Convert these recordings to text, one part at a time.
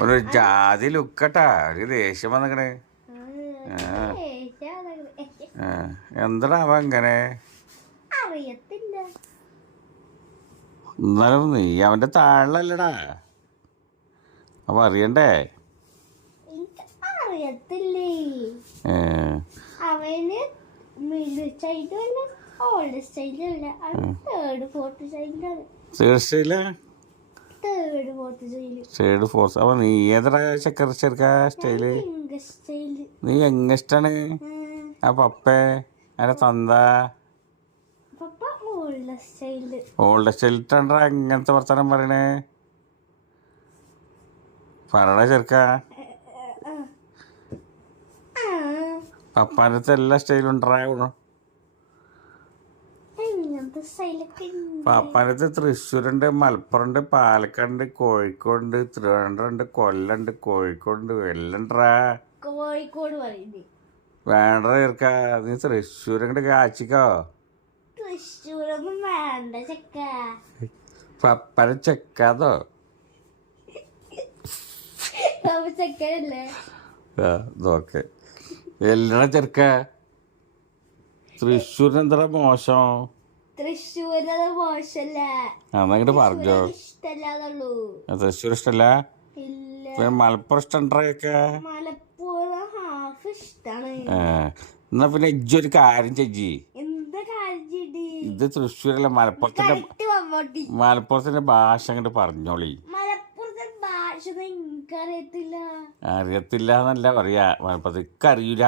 ഒരു ജാതി ലുക്കട്ടാ, ഒരു ദേഷ്യം വന്നിക്കണേ. എന്താടാ അവ അങ്ങനെ? അറിയത്തില്ല. എന്നാലും നീ അവന്റെ താഴല്ലടാ, അപ്പൊ അറിയണ്ടേ? അറിയത്തില്ലേ. അവന് മിഡിൽ സ്റ്റൈലും അല്ല, ഓൾഡ് സ്റ്റൈലും അല്ല, തേർഡ് ഫോർത്ത് സ്റ്റൈലാണ്. Third fourth. അപ്പൊ നീ ഏതാ ചെറുക്ക സ്റ്റൈല്? നീ എങ്ങിഷ്ടാണ്? ആ പപ്പേ അതിന്റെ തന്ത ഓൾഡ് സ്റ്റൈൽ ഇട്ടാ എങ്ങനത്തെ വർത്താനം പറയണേ? പറയണ ചെറുക്ക. പപ്പാൻ്റെ എല്ലാ സ്റ്റൈലും ഉണ്ടാകും. പപ്പാനത്ത് തൃശ്ശൂരുണ്ട്, മലപ്പുറമുണ്ട്, പാലക്കാടുണ്ട്, കോഴിക്കോടുണ്ട്, തിരുവനന്തപുരമുണ്ട്, കൊല്ലമുണ്ട്, കോഴിക്കോടുണ്ട്, വെല്ലണ്ടാ. കോഴിക്കോട് വേണ്ട ചെറുക്ക, നീ തൃശ്ശൂരങ്ങോട്ട് കാച്ചിക്കോ. തൃശ്ശൂരൊന്നും വേണ്ട ചെക്ക. പപ്പന ചെക്കാതോ ചെക്കല്ലേ നോക്കെ എല്ലാം ചെറുക്ക. തൃശ്ശൂരിന് എന്താ മോശം? തൃശ്ശൂരത് മോശല്ല. എന്നങ്ങോട്ട് പറഞ്ഞോ. ഇഷ്ടല്ലാതുള്ളൂ. തൃശ്ശൂർ ഇഷ്ടല്ല? പിന്നെ മലപ്പുറം ഇഷ്ടണ്ടൊക്കെ. മലപ്പുറം ഹാഫ് ഇഷ്ടാണ്. എന്നാ പിന്നെ ഇജ്ജൊരു കാര്യം ചെയ്യ്. എന്താ കാര്യം? ഇത് തൃശ്ശൂരല്ല, മലപ്പുറത്തിന്റെ ഭാഷ അങ്ങോട്ട് പറഞ്ഞോളി. മലപ്പുറത്തെ ഭാഷ എനിക്കറിയത്തില്ല. അറിയത്തില്ല എന്നല്ല പറയാ, മലപ്പുറത്തേക്ക് അറിയൂല.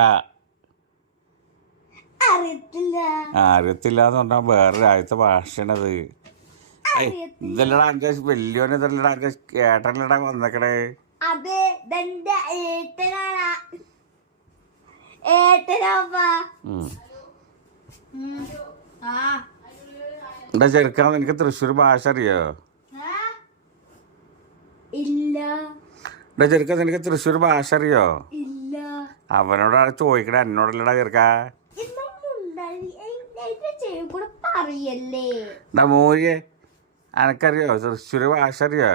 അറിയത്തില്ല എന്ന് പറഞ്ഞാൽ വേറൊരു ആദ്യത്തെ ഭാഷയാണത്. ഇതല്ലടാ എന്റെ വലിയോനെ, ഇതല്ലടാ എന്റെ ഏട്ടനല്ലടാ വന്നേക്കണേ. എന്താ ചെറുക്കാൻ നിനക്ക് തൃശ്ശൂർ ഭാഷ അറിയോ? ഇല്ല. എന്താ ചെറുക്കാൻ നിനക്ക് തൃശ്ശൂർ ഭാഷ അറിയോ? ഇല്ല. അവനോടാണ് ചോദിക്കണേ, എന്നോടല്ലടാ ചെറുക്കാ. മൂരിയെ അനക്കറിയോ തൃശ്ശൂര് ഭാഷ അറിയോ?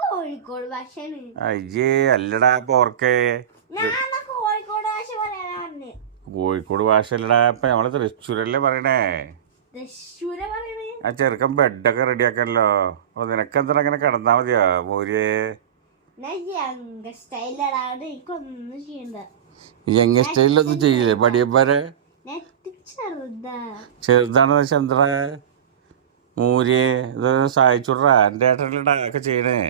കോഴിക്കോട് ഭാഷയാണ്. അയ്യേ അല്ലടാ പോർക്കേ, കോഴിക്കോട് ഭാഷ അല്ലടാ. ഇപ്പൊ നമ്മള് തൃശ്ശൂരല്ലേ പറയണേ. ആ ചെറുക്കൻ ബെഡൊക്കെ റെഡിയാക്കണല്ലോ. അപ്പൊ നിനക്കെന്താ അങ്ങനെ കിടന്നാ മതിയോ മൂരിയെ? യങ് സ്റ്റൈലൊന്നും ചെയ്യില്ലേ പടിയന്മാരെ? ചെറുതാണെന്ന് വെച്ചാൽ എന്താ മൂരിയെ? ഇത് സഹായിച്ചുടാ, എൻ്റെ ഏട്ടനല്ലടാ ഒക്കെ ചെയ്യണേ.